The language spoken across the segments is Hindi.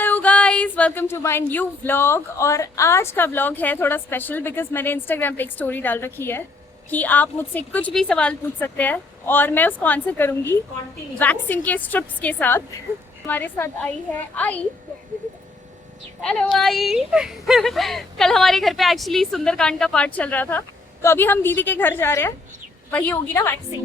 Hello guys, welcome to my new vlog. और आज का व्लॉग है थोड़ा स्पेशल बिकॉज मैंने इंस्टाग्राम पे एक स्टोरी डाल रखी है कि आप मुझसे कुछ भी सवाल पूछ सकते हैं और मैं उसको आंसर करूंगी वैक्सीन के स्ट्रिप्स के साथ। हमारे साथ आई है आई। हेलो आई। कल हमारे घर पे एक्चुअली सुंदरकांड का पार्ट चल रहा था, तो अभी हम दीदी के घर जा रहे हैं, वही होगी ना वैक्सीन।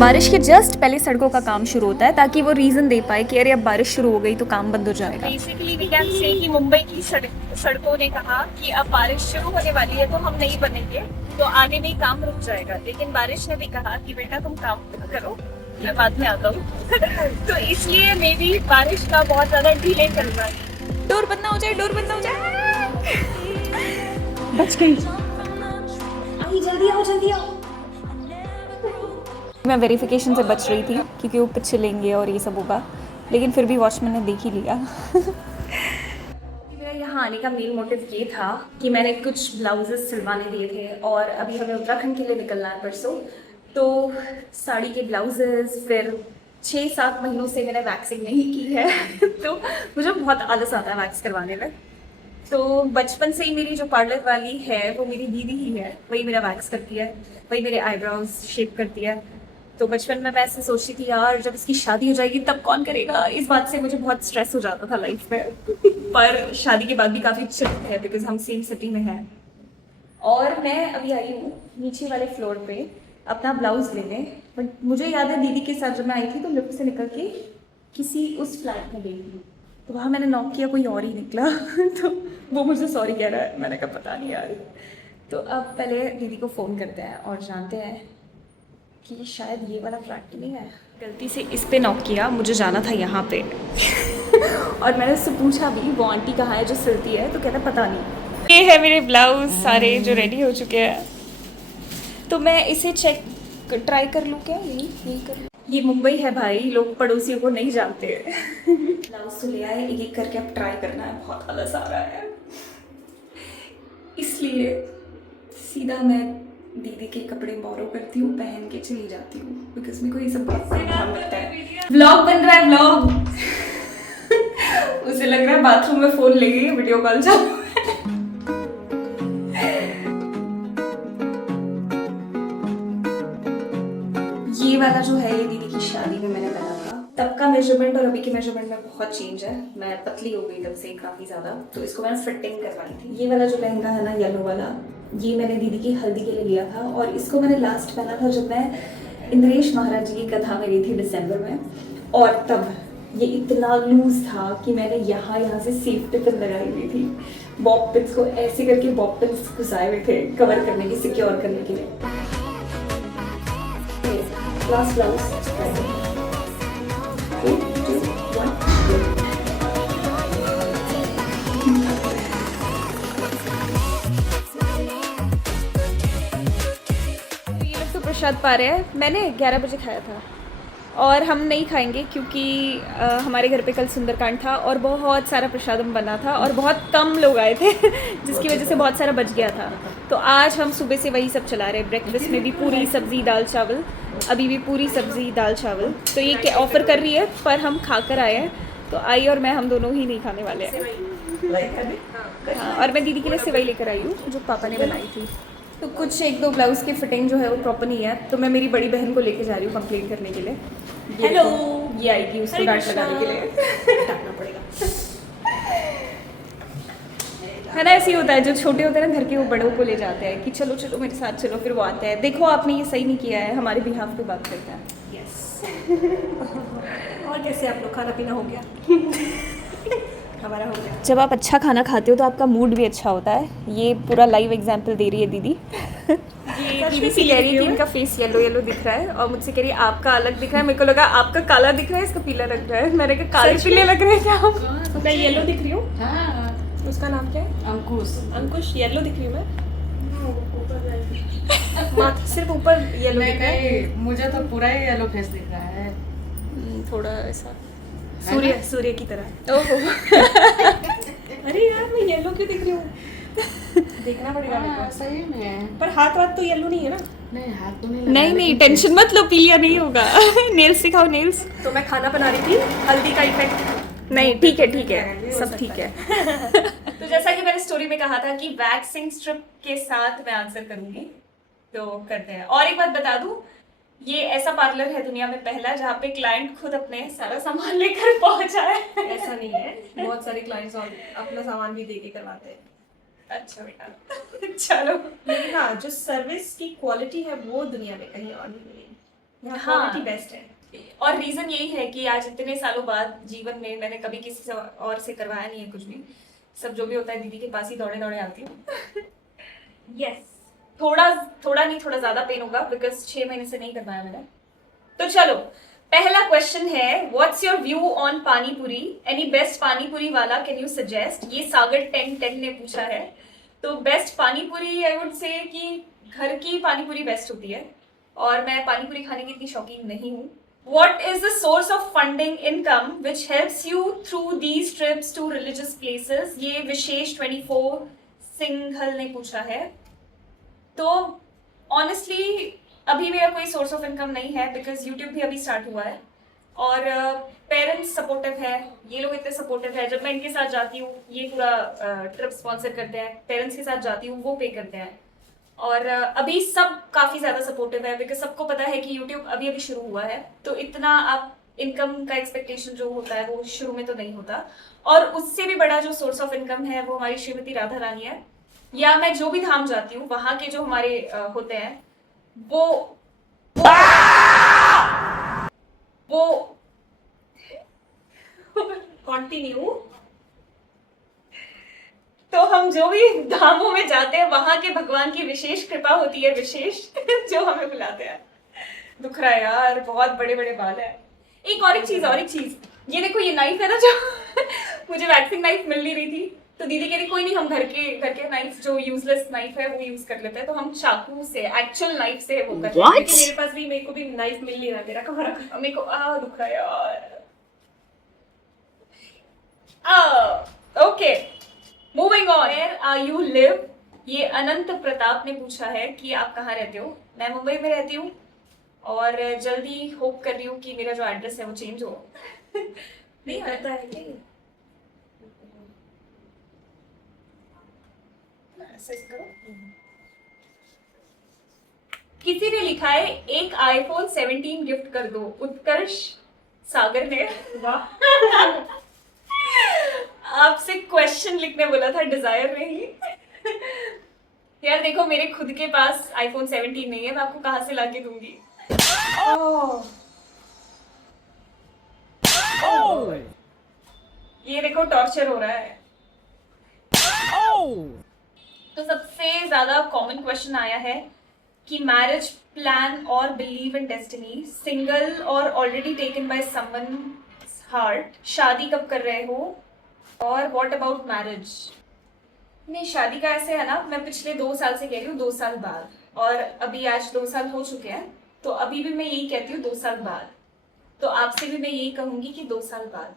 बारिश के जस्ट पहले सड़कों का काम शुरू होता है ताकि वो रीजन दे पाए कि अरे अब बारिश शुरू हो गई तो काम बंद हो जाएगा। बेसिकली वी कैन से कि मुंबई की सड़कों ने कहा कि अब बारिश शुरू होने वाली है तो हम नहीं बनेंगे, तो आगे में काम रुक जाएगा। लेकिन बारिश ने भी कहा कि बेटा तुम काम करो, मैं बाद में आता हूँ। तो इसलिए मे भी बारिश का बहुत ज्यादा डिले चल रहा है। डोर बंद ना हो जाए, डोर बंद ना हो जाए। बच गई। आई जल्दी आओ, जल्दी आओ। मैं वेरिफिकेशन से बच रही थी क्योंकि वो पीछे लेंगे और ये सब होगा, लेकिन फिर भी वॉचमैन ने देख ही लिया। मेरा यहाँ आने का मेन मोटिव ये था कि मैंने कुछ ब्लाउजेस सिलवाने दिए थे और अभी हमें उत्तराखंड के लिए निकलना है परसों, तो साड़ी के ब्लाउजेस, फिर 6-7 महीनों से मैंने वैक्सिंग नहीं की है। तो मुझे बहुत आलस आता है वैक्स करवाने में। तो बचपन से ही मेरी जो पार्लर वाली है वो मेरी दीदी ही है, वही मेरा वैक्स करती है, वही मेरे आईब्रोज शेप करती है। तो बचपन में मैं ऐसे सोचती थी यार जब इसकी शादी हो जाएगी तब कौन करेगा। इस बात से मुझे बहुत स्ट्रेस हो जाता था लाइफ में। पर शादी के बाद भी काफ़ी चिल है बिकॉज हम सेम सिटी में हैं। और मैं अभी आई हूँ नीचे वाले फ्लोर पे अपना ब्लाउज लेने, बट मुझे याद है दीदी के साथ जब मैं आई थी तो लिफ्ट से निकल के किसी उस फ्लैट में गई थी, तो वहाँ मैंने नॉक किया, कोई और ही निकला। तो वो मुझे सॉरी कह रहा है, मैंने कहा पता नहीं यार। तो अब पहले दीदी को फ़ोन करते हैं और जानते हैं कि शायद ये वाला फ्लैट तो नहीं है। गलती से इस पे नॉक किया, मुझे जाना था यहाँ पे। और मैंने उससे पूछा भी वो आंटी कहाँ है जो सिलती है, तो कहता पता नहीं। ये है मेरे ब्लाउज सारे जो रेडी हो चुके हैं, तो मैं इसे ट्राई कर लूँ क्या? यही कर लूँ। ये मुंबई है भाई, लोग पड़ोसियों को नहीं जानते। ब्लाउज तो ले आए, एक एक करके अब ट्राई करना है, बहुत आलस आ रहा है। इसलिए सीधा मैं दीदी के कपड़े बोरो करती हूँ, पहन के चली जाती हूँ बिकॉज मेरे को ये सब बहुत अच्छा लगता है। व्लॉग बन रहा है, व्लॉग। उसे लग रहा है बाथरूम में फोन ले गई, वीडियो कॉल चालू। ये वाला जो है ये दीदी की शादी में मैंने पहना था, तब का मेजरमेंट और अभी के मेजरमेंट में बहुत चेंज है। मैं पतली हो गई तब से काफ़ी ज़्यादा, तो इसको मैंने फिटिंग करवाई थी। ये वाला जो लहंगा है ना येलो वाला, ये मैंने दीदी की हल्दी के लिए लिया था और इसको मैंने लास्ट पहना था जब मैं इंद्रेश महाराज जी की कथा में गई थी दिसंबर में, और तब ये इतना लूज था कि मैंने यहाँ से सेफ्टी पिन लगाई हुई थी। बॉब पिन्स को ऐसे करके बॉब पिन्स घुसाए हुए थे कवर करने के, सिक्योर करने के लिए। Last blouse. 3, 2, 1, go. ये लोग तो प्रसाद पा रहे हैं। मैंने 11 बजे खाया था और हम नहीं खाएंगे क्योंकि हमारे घर पे कल सुंदरकांड था और बहुत सारा प्रसादम बना था और बहुत कम लोग आए थे, जिसकी वजह से बहुत सारा बच गया था। तो आज हम सुबह से वही सब चला रहे हैं। ब्रेकफास्ट में भी पूरी सब्जी दाल चावल, अभी भी पूरी सब्जी दाल चावल। तो ये क्या ऑफ़र कर रही है, पर हम खा कर आए हैं, तो आई और मैं हम दोनों ही नहीं खाने वाले हैं। हाँ, और मैं दीदी के लिए सेवई लेकर आई हूँ जो पापा ने बनाई थी। तो कुछ 1-2 ब्लाउज़ की फिटिंग जो है वो प्रॉपर नहीं है, तो मैं मेरी बड़ी बहन को लेके जा रही हूँ कंप्लेन करने के लिए। हेलो, ये आएगी उसको डांट लगाने के लिए। डांटना पड़ेगा, है ना। ऐसे ही होता है, जो छोटे होते हैं ना घर के, वो बड़ों को ले जाते हैं कि चलो चलो मेरे साथ चलो, फिर वो आते हैं, देखो आपने ये सही नहीं किया है, हमारे बिहाफ पे बात करते हैं। यस। और कैसे आप लोग, खाना पीना हो गया? हमारा हो गया। जब आप अच्छा खाना खाते हो तो आपका मूड भी अच्छा होता है। ये पूरा लाइव एग्जाम्पल दे रही है दीदी। दीदी से कह रही थी इनका फेस येलो येलो दिख रहा है और मुझसे कह रही है आपका अलग दिख रहा है। मेरे को लगा आपका काला दिख रहा है, इसका पीला लग रहा है। मैंने कहा काले पीले लग रहे हैं क्या आप? मैं येलो दिख रही हूँ। उसका नाम क्या है? अंकुश। अंकुश येलो दिख रही हूँ मैं? मात्र सिर्फ ऊपर येलो दिख रहा है। मुझे तो पूरा ही येलो फेस दिख रहा है। थोड़ा ऐसा सूर्य की तरह। ओहो। अरे यार मैं येलो क्यों दिख रही हूँ? देखना पड़ेगा मेरे को। सही में। पर हाथ वाथ तो येलो नहीं है ना? नहीं हाथ तो नहीं नहीं नहीं टेंशन मत लो, पीलिया नहीं होगा। नेल्स दिखाओ, नेल्स। तो मैं खाना बना रही थी, हल्दी का इफेक्ट। नहीं ठीक है, सब ठीक है। तो जैसा कि मैंने स्टोरी में कहा था कि वैक्सिंग स्ट्रिप के साथ मैं आंसर करूंगी, तो करते हैं। और एक बात बता दूं, ये ऐसा पार्लर है दुनिया में पहला जहाँ पे क्लाइंट खुद अपने सारा सामान लेकर पहुंचा है। ऐसा नहीं है, बहुत सारे क्लाइंट्स अपना सामान भी दे के करवाते हैं। अच्छा बेटा, चलो। लेकिन हाँ, जो सर्विस की क्वालिटी है वो दुनिया में कहीं और नहीं मिलेगी। यहाँ हाँ। क्वालिटी बेस्ट है। और रीजन यही है कि आज इतने सालों बाद जीवन में मैंने कभी किसी से और से करवाया नहीं है कुछ भी। सब जो भी होता है दीदी के पास ही दौड़े दौड़े आती हूँ। यस। थोड़ा नहीं, थोड़ा ज्यादा पेन होगा बिकॉज 6 महीने से नहीं करवाया मैंने। तो चलो, पहला क्वेश्चन है, व्हाट्स योर व्यू ऑन पानी पूरी? एनी बेस्ट पानी पूरी वाला कैन यू सजेस्ट? ये सागर 1010 ने पूछा है। तो बेस्ट पानी पूरी आई वुड से कि घर की पानी पूरी बेस्ट होती है, और मैं पानी पूरी खाने की इतनी शौकीन नहीं हूँ। What is the source of funding income which helps you through these trips to religious places? ये विशेष 24 सिंघल ने पूछा है। तो ऑनेस्टली अभी मेरा कोई सोर्स ऑफ इनकम नहीं है बिकॉज यूट्यूब भी अभी स्टार्ट हुआ है, और पेरेंट्स सपोर्टिव है, ये लोग इतने सपोर्टिव है। जब मैं इनके साथ जाती हूँ, ये पूरा ट्रिप स्पॉन्सर करते हैं, पेरेंट्स के साथ जाती हूँ वो पे करते हैं, और अभी सब काफ़ी ज़्यादा सपोर्टिव है बिकॉज सबको पता है कि यूट्यूब अभी अभी शुरू हुआ है, तो इतना आप इनकम का एक्सपेक्टेशन जो होता है वो शुरू में तो नहीं होता। और उससे भी बड़ा जो सोर्स ऑफ इनकम है वो हमारी श्रीमती राधा रानी है, या मैं जो भी धाम जाती हूँ वहाँ के जो हमारे होते हैं वो कंटिन्यू। तो हम जो भी धामों में जाते हैं वहां के भगवान की विशेष कृपा होती है, विशेष जो हमें बुलाते हैं। दुख रहा है यार, बहुत बड़े बड़े बाल है। एक चीज, ये देखो ये नाइफ है ना जो मुझे वैक्सिंग नाइफ मिल नहीं रही थी, तो दीदी कह रही कोई नहीं, हम घर के नाइफ जो यूजलेस नाइफ है वो यूज कर लेते हैं, तो हम चाकू से, एक्चुअल नाइफ से वो करते हैं। लेकिन मेरे को भी नाइफ मिल नहीं रहा, मेरा कहाँ रखा? मेरे को दुख रहा है यार। Okay, moving on. Where are you live? ये अनंत प्रताप ने पूछा है कि आप कहाँ रहते हो। मैं मुंबई में रहती हूँ, और जल्दी होप कर रही हूँ कि मेरा जो एड्रेस है वो चेंज हो। नहीं करता है क्या? किसी ने लिखा है एक iPhone 17 गिफ्ट कर दो, उत्कर्ष सागर ने। वाह। आपसे क्वेश्चन लिखने बोला था, डिजायर नहीं। यार देखो, मेरे खुद के पास iPhone 17 नहीं है, मैं आपको कहाँ से लाके दूंगी? ये देखो टॉर्चर हो रहा है। तो सबसे ज्यादा कॉमन क्वेश्चन आया है कि मैरिज प्लान और बिलीव इन डेस्टिनी, सिंगल और already taken by someone heart, शादी कब कर रहे हो, और व्हाट अबाउट मैरिज? नहीं, शादी का ऐसे है ना, मैं पिछले 2 साल से कह रही हूँ 2 साल बाद, और अभी आज 2 साल हो चुके हैं, तो अभी भी मैं यही कहती हूँ 2 साल बाद। तो आपसे भी मैं यही कहूंगी कि 2 साल बाद।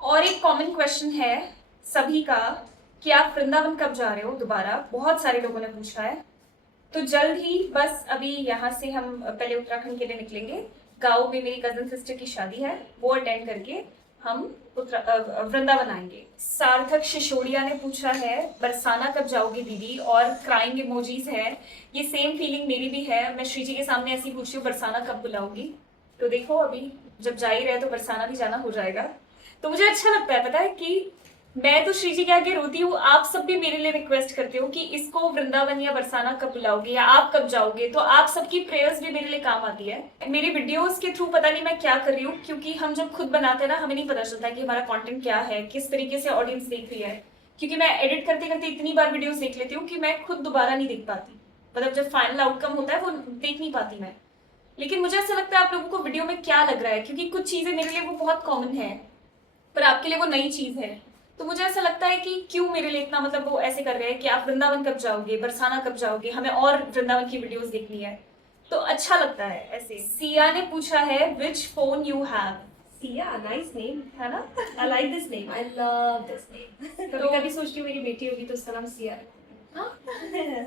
और एक कॉमन क्वेश्चन है सभी का कि आप वृंदावन कब जा रहे हो दोबारा, बहुत सारे लोगों ने पूछा है। तो जल्द ही, बस अभी यहाँ से हम पहले उत्तराखंड के लिए निकलेंगे, गाँव में मेरी कजन सिस्टर की शादी है, वो अटेंड करके हम वृंदावन आएंगे। सार्थक शिशोड़िया ने पूछा है बरसाना कब जाओगी दीदी, और क्राइंग इमोजीज है। ये सेम फीलिंग मेरी भी है, मैं श्री जी के सामने ऐसी पूछ रही हूँ बरसाना कब बुलाऊंगी। तो देखो अभी जब जा ही रहे तो बरसाना भी जाना हो जाएगा। तो मुझे अच्छा लगता है, पता है कि मैं तो श्री जी के आगे रोती हूँ, आप सब भी मेरे लिए रिक्वेस्ट करते हो कि इसको वृंदावन या बरसाना कब बुलाओगे या आप कब जाओगे, तो आप सबकी प्रेयर्स भी मेरे लिए काम आती है। मेरी वीडियोस के थ्रू पता नहीं मैं क्या कर रही हूँ, क्योंकि हम जब खुद बनाते हैं ना, हमें नहीं पता चलता कि हमारा कंटेंट क्या है, किस तरीके से ऑडियंस देख रही है, क्योंकि मैं एडिट करते करते इतनी बार वीडियोस देख लेती हूँ कि मैं खुद दोबारा नहीं देख पाती, मतलब जब फाइनल आउटकम होता है वो देख नहीं पाती मैं। लेकिन मुझे ऐसा लगता है आप लोगों को वीडियो में क्या लग रहा है, क्योंकि कुछ चीजें मेरे लिए वो बहुत कॉमन है पर आपके लिए वो नई चीज है। तो मुझे ऐसा लगता है कि क्यों मेरे लिए इतना, मतलब वो ऐसे कर रहे हैं कि आप वृंदावन कब जाओगे, बरसाना कब जाओगे, हमें और वृंदावन की वीडियोस देखनी है, तो अच्छा लगता है ऐसे। सिया ने पूछा है विच phone you have. Siya, nice name है ना? I like this name, I love this name. कभी कभी सोचती हूँ मेरी बेटी होगी तो उसका नाम सिया रखूंगी।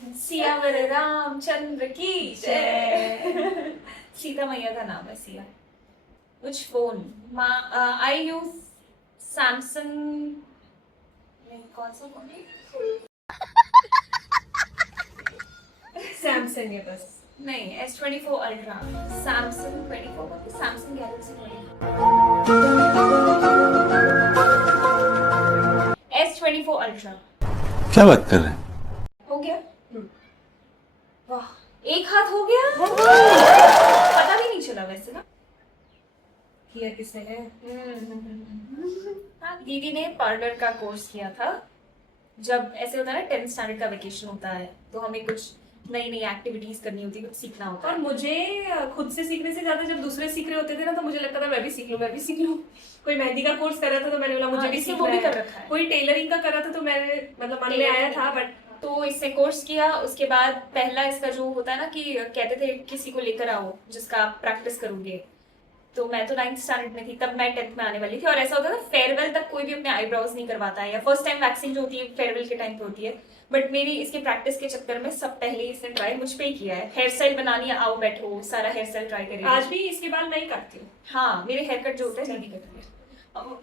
सियावर रामचंद्र की जय। सीता मैया का नाम है Siya. Which phone? I use Samsung। कौन सा फोन है? सैमसंग है बस। नहीं, S24 Ultra। Samsung 24 होती है, Samsung Galaxy 24। S24 Ultra। क्या बात कर रहे हैं? हो गया? वाह, एक हाथ हो गया। पता भी नहीं चला वैसे ना। किया किसने है? हाँ, दीदी ने पार्लर का कोर्स किया था। जब ऐसे होता है ना 10th स्टैंडर्ड का वेकेशन होता है तो हमें कुछ नई नई एक्टिविटीज करनी होती है, कुछ सीखना होता और है। मुझे खुद से सीखने से ज्यादा जब दूसरे सीख रहे होते थे ना तो मुझे लगता था मैं भी सीख लूं, मैं भी सीख लूं। कोई मेहंदी का कोर्स कर रहा था तो मैंने बोला मुझे हाँ, भी इससे सीखना वो भी है। कर रखा है। कोई टेलरिंग का कर रहा था तो मैंने मतलब मन में आया था, बट तो इससे कोर्स किया। उसके बाद पहला इसका जो होता है ना कि कहते थे किसी को लेकर आओ जिसका आप प्रैक्टिस करोगे। तो मैं तो 9th स्टैंडर्ड में थी, तब मैं 10th में आने वाली थी। और ऐसा होता था फेयरवेल तक कोई भी अपने आईब्रोज नहीं करवाता है, या फर्स्ट टाइम वैक्सिंग जो होती है फेयरवेल के टाइम पे होती है। बट मेरी इसके प्रैक्टिस के चक्कर में सब पहले इसने ट्राई मुझ पे ही किया है। हेयर स्टाइल बनानी है, आओ बैठो, सारा हेयर स्टाइल ट्राई करेंगे। आज भी इसके बाद मैं ही काटती हूँ। हाँ, मेरे हेयर कट जो होता है दीदी करती है।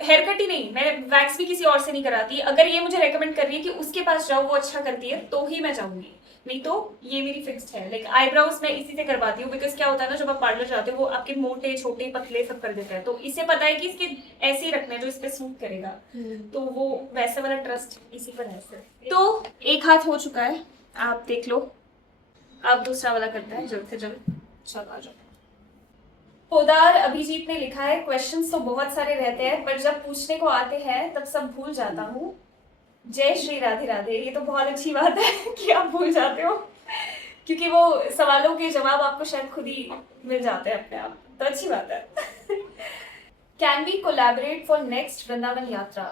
हेयर कट ही नहीं, मैं वैक्स भी किसी और से नहीं कराती। अगर ये मुझे रेकमेंड कर रही है कि उसके पास जाओ वो अच्छा करती है तो ही मैं जाऊंगी, नहीं तो ये मेरी फिक्स्ड है। लाइक आईब्रोज मैं इसी से करवाती हूँ, बिकॉज क्या होता है ना, जब आप पार्लर जाते हो वो आपके मोटे छोटे पतले सब कर देता है। तो इसे पता है कि इसके ऐसे ही रखना है जो इस पे सूट करेगा। तो वो वैसे वाला ट्रस्ट इसी पर है सर। तो एक हाथ हो चुका है, आप देख लो। अब दूसरा वाला करता है जल्द से जल्द। चलो आ जाओ। पोदार अभिजीत ने लिखा है, क्वेश्चंस तो बहुत सारे रहते हैं पर जब पूछने को आते हैं तब सब भूल जाता हूँ। जय श्री राधे राधे। ये तो बहुत अच्छी बात है कि आप भूल जाते हो, क्योंकि वो सवालों के जवाब आपको शायद खुद ही मिल जाते हैं अपने आप, तो अच्छी बात है। Can we collaborate for next Vrindavan yatra?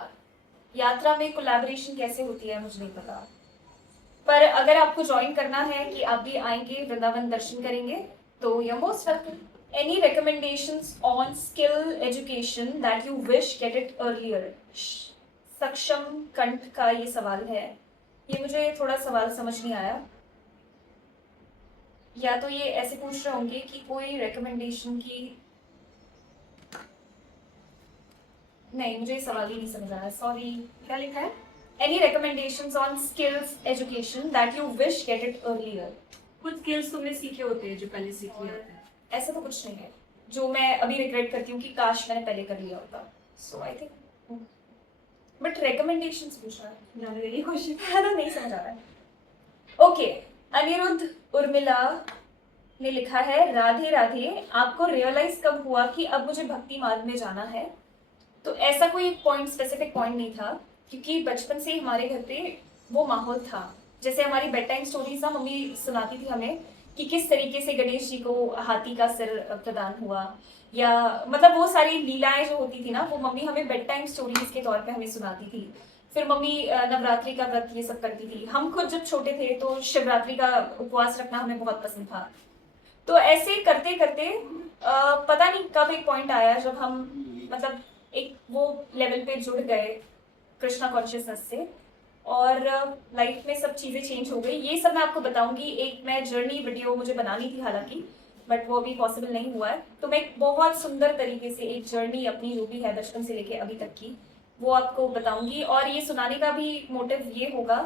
यात्रा में कोलैबोरेशन कैसे होती है मुझे नहीं पता, पर अगर आपको ज्वाइन करना है कि आप भी आएंगे वृंदावन दर्शन करेंगे तो you most welcome. Any recommendations on skill education that you wish get it earlier? सक्षम कंठ का ये सवाल है। ये मुझे थोड़ा सवाल समझ नहीं आया। या तो ये ऐसे पूछ रहे होंगे कि कोई रिकमेंडेशन की, नहीं मुझे ये सवाल ही नहीं समझ आया, सॉरी। क्या लिखा है? Any recommendations on skills education that you wish get it earlier? कुछ स्किल्स तुमने सीखे होते हैं जो पहले सीख लिए होते हैं। ऐसा तो कुछ नहीं है जो मैं अभी रिग्रेट करती हूँ कि काश मैंने पहले कर लिया होता। सो आई थिंक, बट रिकमेंडेशंस पूछ रहा है जाने दे, ये क्वेश्चन है ना, नहीं समझ आ रहा है। ओके, अनिरुद्ध उर्मिला ने लिखा है, राधे राधे। आपको रियलाइज कब हुआ कि अब मुझे भक्ति मार्ग में जाना है? तो ऐसा कोई एक पॉइंट, स्पेसिफिक पॉइंट नहीं था, क्योंकि बचपन से ही हमारे घर पे वो माहौल था। जैसे हमारी बेड टाइम स्टोरीज ना मम्मी सुनाती थी हमें कि किस तरीके से गणेश जी को हाथी का सिर प्रदान हुआ, या मतलब वो सारी लीलाएं जो होती थी ना वो मम्मी हमें बेड टाइम स्टोरीज के तौर पे हमें सुनाती थी। फिर मम्मी नवरात्रि का व्रत ये सब करती थी। हम खुद जब छोटे थे तो शिवरात्रि का उपवास रखना हमें बहुत पसंद था। तो ऐसे करते करते पता नहीं कब एक पॉइंट आया जब हम मतलब एक वो लेवल पे जुड़ गए कृष्णा कॉन्शियसनेस से, और लाइफ में सब चीज़ें चेंज हो गई। ये सब मैं आपको बताऊंगी। एक मैं जर्नी वीडियो मुझे बनानी थी हालांकि, बट वो अभी पॉसिबल नहीं हुआ है। तो मैं एक बहुत सुंदर तरीके से एक जर्नी अपनी जो भी है बचपन से लेके अभी तक की वो आपको बताऊंगी। और ये सुनाने का भी मोटिव ये होगा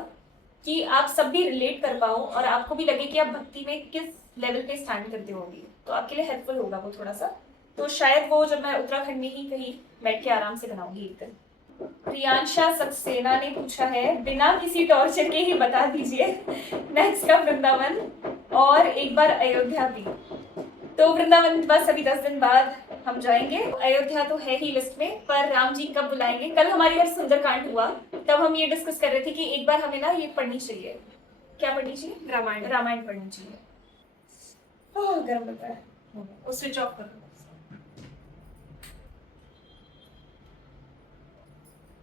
कि आप सब भी रिलेट कर पाओ और आपको भी लगे कि आप भक्ति में किस लेवल पे स्टैंड करते होगी, तो आपके लिए हेल्पफुल होगा वो थोड़ा सा। तो शायद वो जब मैं उत्तराखंड में ही कहीं बैठ के आराम से बनाऊंगी एक दिन। प्रियांशा सक्सेना ने पूछा है, बिना किसी टॉर्चर के ही बता दीजिए नेक्स्ट कब वृंदावन और एक बार अयोध्या भी। तो वृंदावन बस अभी 10 दिन बाद हम जाएंगे। अयोध्या तो है ही लिस्ट में, पर राम जी कब बुलाएंगे? कल हमारे घर सुंदरकांड हुआ, तब हम ये डिस्कस कर रहे थे कि एक बार हमें ना ये पढ़नी चाहिए। क्या पढ़नी चाहिए? रामायण। रामायण पढ़नी चाहिए। गर्म लग रहा है, वो स्विच ऑफ कर दो।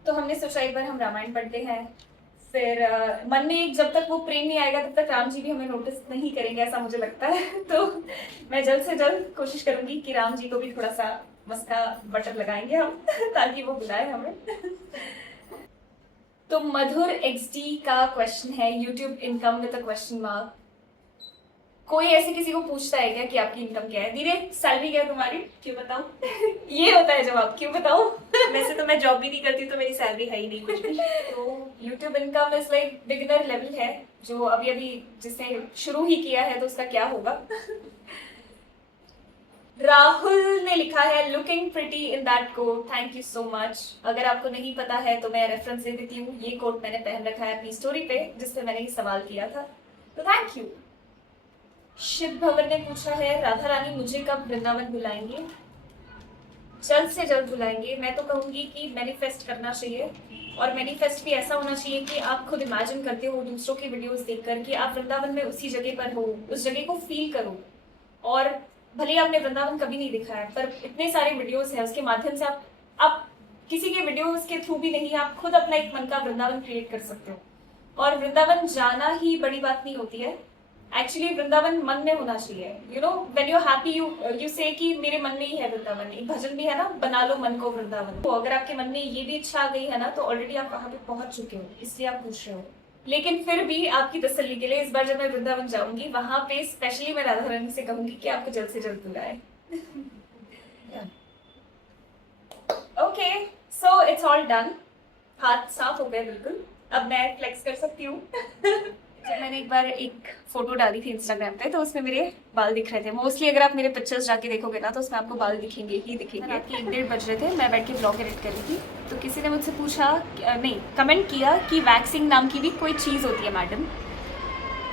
तो हमने सोचा एक बार हम रामायण पढ़ते हैं। फिर मन में एक जब तक वो प्रेम नहीं आएगा तब तक राम जी भी हमें नोटिस नहीं करेंगे, ऐसा मुझे लगता है। तो मैं जल्द से जल्द कोशिश करूंगी कि राम जी को भी थोड़ा सा मस्का बटन लगाएंगे हम ताकि वो बुलाए हमें। तो मधुर XD का क्वेश्चन है, YouTube income with a question mark. कोई ऐसे किसी को पूछता है क्या कि आपकी इनकम क्या है? धीरे, सैलरी क्या है तुम्हारी? क्यों बताऊं? ये होता है जवाब, क्यों बताओ? वैसे तो मैं जॉब भी नहीं करती तो मेरी सैलरी है ही नहीं कुछ भी। तो YouTube income is like beginner level है, जो अभी अभी जिसने शुरू ही किया है तो उसका क्या होगा। राहुल ने लिखा है looking pretty in that coat, thank you so much. अगर आपको नहीं पता है तो मैं रेफरेंस दे देती हूँ। ये कोट मैंने पहन रखा है अपनी स्टोरी पे, जिसपे मैंने ये सवाल किया था, तो थैंक यू। शिव भवन ने पूछा है राधा रानी मुझे कब वृंदावन बुलाएंगे? जल्द से जल्द बुलाएंगे। मैं तो कहूंगी कि मैनिफेस्ट करना चाहिए, और मैनिफेस्ट भी ऐसा होना चाहिए कि आप खुद इमेजिन करते हो दूसरों की वीडियोस देखकर कि आप वृंदावन में उसी जगह पर हो, उस जगह को फील करो। और भले आपने वृंदावन कभी नहीं दिखा है, पर इतने सारे वीडियोस हैं उसके माध्यम से आप किसी के वीडियोस के थ्रू भी नहीं, आप खुद अपना एक मन का वृंदावन क्रिएट कर सकते हो। और वृंदावन जाना ही बड़ी बात नहीं होती है, एक्चुअली वृंदावन मन में होना चाहिए। You know when you happy you से कि मेरे मन में ही है वृंदावन। एक भजन भी है ना, बना लो मन को वृंदावन। तो अगर आपके मन में ये भी इच्छा आ गई है ना, तो ऑलरेडी आप वहां पे पहुंच चुके हो, इसलिए आप पूछ रहे हो। लेकिन फिर भी आपकी तसल्ली के लिए इस बार जब मैं वृंदावन जाऊंगी, वहां पे स्पेशली मैं राधा रानी से कहूंगी कि आपको जल्द से जल्द बुलाए। Okay, so it's all done. हाथ साफ हो गए बिल्कुल, अब मैं फ्लेक्स कर सकती हूँ। जब मैंने एक बार एक फोटो डाली थी इंस्टाग्राम पे, तो उसमें मेरे बाल दिख रहे थे। मोस्टली अगर आप मेरे पिक्चर्स जाके देखोगे ना, तो उसमें आपको बाल दिखेंगे ही दिखेंगे। रात के 1-1:30 बज रहे थे, मैं बैठ के ब्लॉग एडिट कर रही थी, तो किसी ने मुझसे पूछा, नहीं कमेंट किया कि वैक्सिंग नाम की भी कोई चीज़ होती है मैडम।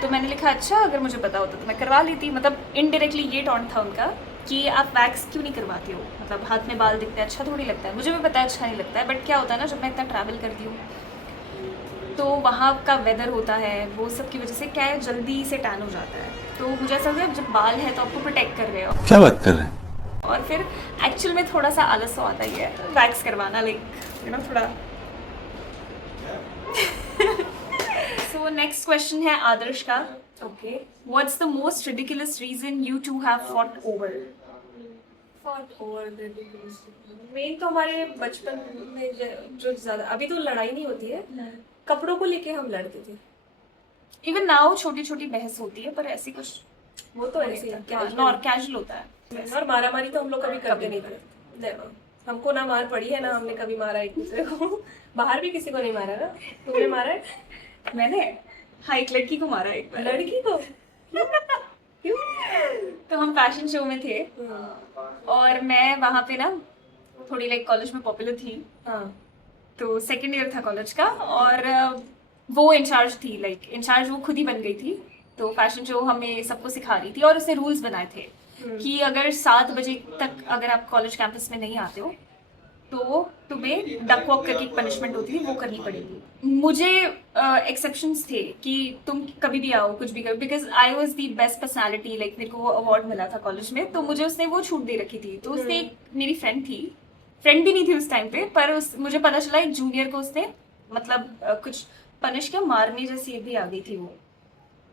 तो मैंने लिखा अच्छा, अगर मुझे पता होता तो मैं करवा लेती। मतलब इनडायरेक्टली ये टॉन्ट था उनका कि आप वैक्स क्यों नहीं करवाती हो, मतलब हाथ में बाल दिखते हैं, अच्छा थोड़ी लगता है। मुझे भी पता है अच्छा नहीं लगता है, बट क्या होता है ना, जब मैं इतना ट्रैवल करती हूँ तो वहाँ का वेदर होता है, वो सब की वजह से क्या है, जल्दी से टैन हो जाता है। तो मुझे ऐसा लगता है जब बाल है तो आपको प्रोटेक्ट कर रहे हो, क्या बात कर रहे हैं? और फिर एक्चुअल में थोड़ा सा आलस तो आता ही है वैक्स करवाना, लाइक यू नो थोड़ा। सो नेक्स्ट क्वेश्चन है आदर्श का। Okay, what's the most ridiculous reason you two have fought over? मेन तो हमारे बचपन में जो ज्यादा, अभी तो लड़ाई नहीं होती है, कपड़ों को लेके हम लड़ते थे। इवन नाउ छोटी छोटी बहस होती है, पर ऐसी कुछ वो तो ऐसे कैजुअल होता है। और मारा मारी तो हम लोग कभी करते नहीं थे। Never। हमको ना मार पड़ी है, ना हमने कभी मारा एक दूसरे को। बाहर भी किसी को नहीं मारा ना। तुमने मारा है? मैंने हाँ एक लड़की को मारा एक बार। लड़की को? क्यों? तो हम फैशन शो में थे, और मैं वहाँ पे ना थोड़ी लाइक कॉलेज में पॉपुलर थी। हाँ। तो सेकेंड ईयर था कॉलेज का, और वो इंचार्ज थी, लाइक इंचार्ज वो खुद ही बन गई थी। तो फैशन शो हमें सबको सिखा रही थी, और उसने रूल्स बनाए थे कि अगर 7 बजे तक अगर आप कॉलेज कैंपस में नहीं आते हो तो तुम्हें डक वॉक करके एक पनिशमेंट होती थी, वो करनी पड़ेगी। मुझे एक्सेप्शंस थे कि तुम कभी भी आओ, कुछ भी करो, because I was the best personality, like मेरे को वो अवार्ड मिला था कॉलेज में, तो मुझे उसने वो छूट दे रखी थी। तो उसने मेरी फ्रेंड भी नहीं थी उस टाइम पे, पर मुझे पता चला एक जूनियर को उसने मतलब कुछ पनिश किया, मारने जैसी भी आ गई थी वो।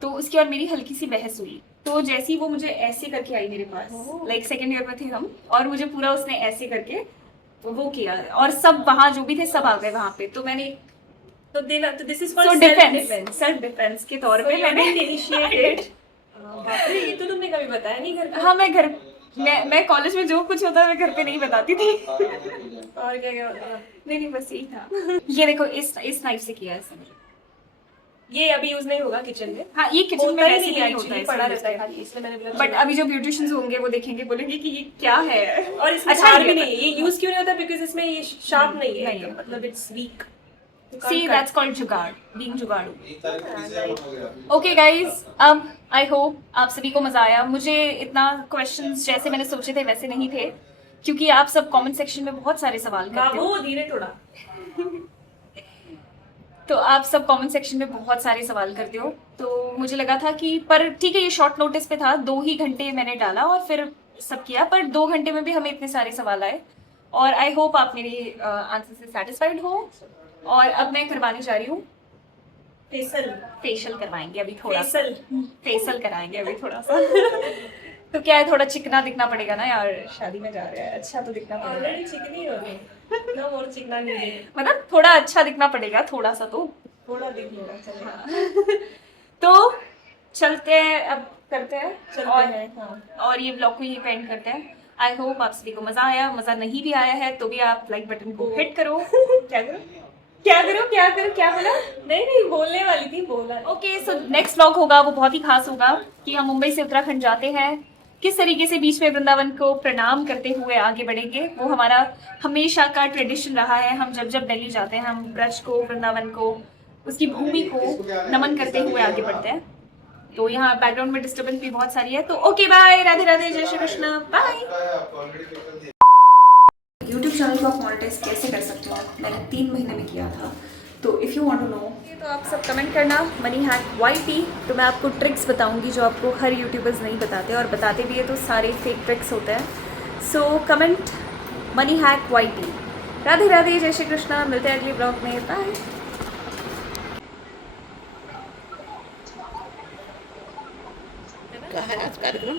तो उसके बाद मेरी हल्की सी बहस हुई, तो जैसे ही वो मुझे ऐसे करके आई मेरे पास, लाइक सेकेंड ईयर में थे हम, और मुझे पूरा उसने ऐसे करके वो किया, और सब वहाँ जो भी थे सब आ गए वहाँ पे। तो मैंने तो देना, तो this is so called self defence के तौर पे मैंने इनिशिएटेड। बाप रे, ये तो तुमने कभी बताया नहीं घर पे। हाँ, मैं कॉलेज में जो कुछ होता है मैं घर पे नहीं बताती थी। और क्या बताया? नहीं बस यही था। ये देखो इस नाइफ से किया है इसने मुझे। ये अभी यूज नहीं होगा किचन में। हाँ, ये किचन में होता ही वैसे नहीं भी है, नहीं होता है, actually पड़ा रहता है खाली, इसलिए मैंने बोला। बट अभी जो ब्यूटिशियंस होंगे वो देखेंगे, बोलेंगे कि ये क्या है, और इसमें अच्छा धार भी नहीं नहीं, ये यूज क्यों नहीं होता? बिकॉज इसमें ये शार्प नहीं है, नहीं है। मतलब it's weak. See, that's called jugaad, being jugaadu. Okay guys, अब I hope आप सभी को मजा आया। मुझे इतना क्वेश्चंस जैसे मैंने सोचे थे वैसे नहीं थे, क्योंकि आप सब कमेंट सेक्शन में बहुत सारे सवाल करते हो। बाबू धीरे थोड़ा। तो आप सब कमेंट सेक्शन में बहुत सारे सवाल करते हो, तो मुझे लगा था कि पर ठीक है, ये शॉर्ट नोटिस पे था, 2 ही घंटे मैंने डाला और फिर सब किया, पर 2 घंटे में भी हमें इतने सारे सवाल आए, और आई होप आप मेरे आंसर से सेटिस्फाइड हो। और अब मैं करवाने जा रही हूँ फेशियल करवाएंगे अभी थोड़ा सा, फेशियल कराएंगे अभी थोड़ा सा। तो क्या है, थोड़ा चिकना दिखना पड़ेगा ना यार, शादी में जा रहे हैं, अच्छा तो दिखना पड़ेगा। ऑलरेडी चिकनी हो गई ना, और चिकना नहीं है, मतलब थोड़ा अच्छा दिखना पड़ेगा, थोड़ा सा तो। थोड़ा दिख लेना चलेगा। तो चलते हैं, अब करते हैं चलते हैं, हाँ। और ये ब्लॉग को यही एंड करते हैं। आई होप आप सभी को मजा आया, मजा नहीं भी आया है तो भी आप लाइक बटन को हिट करो। क्या करो क्या करो क्या करो, क्या बोला? नहीं नहीं, बोलने वाली थी, बोला नहीं। ओके, सो नेक्स्ट व्लॉग होगा वो बहुत ही खास होगा कि हम मुंबई से उत्तराखंड जाते हैं, किस तरीके से बीच में वृंदावन को प्रणाम करते हुए आगे बढ़ेंगे। वो हमारा हमेशा का ट्रेडिशन रहा है, हम जब जब दिल्ली जाते हैं हम ब्रज को, वृंदावन को, उसकी भूमि को नमन करते हुए आगे बढ़ते हैं। तो यहाँ बैकग्राउंड में डिस्टर्बेंस भी बहुत सारी है, तो ओके बाय, राधे राधे, जय Shri Krishna, bye. YouTube channel को आप मोनेटाइज कैसे कर सकते हो, मैंने 3 महीने में किया था, तो if you want to know तो आप सब कमेंट करना मनी हैक YT। तो मैं आपको ट्रिक्स बताऊंगी जो आपको हर यूट्यूबर्स नहीं बताते, और बताते भी है तो सारे फेक ट्रिक्स होते हैं। So comment money hack YT। Radhe Radhe, जय श्री कृष्ण, मिलते हैं अगले ब्लॉग में, बाय। क्या है आज कार्यक्रम?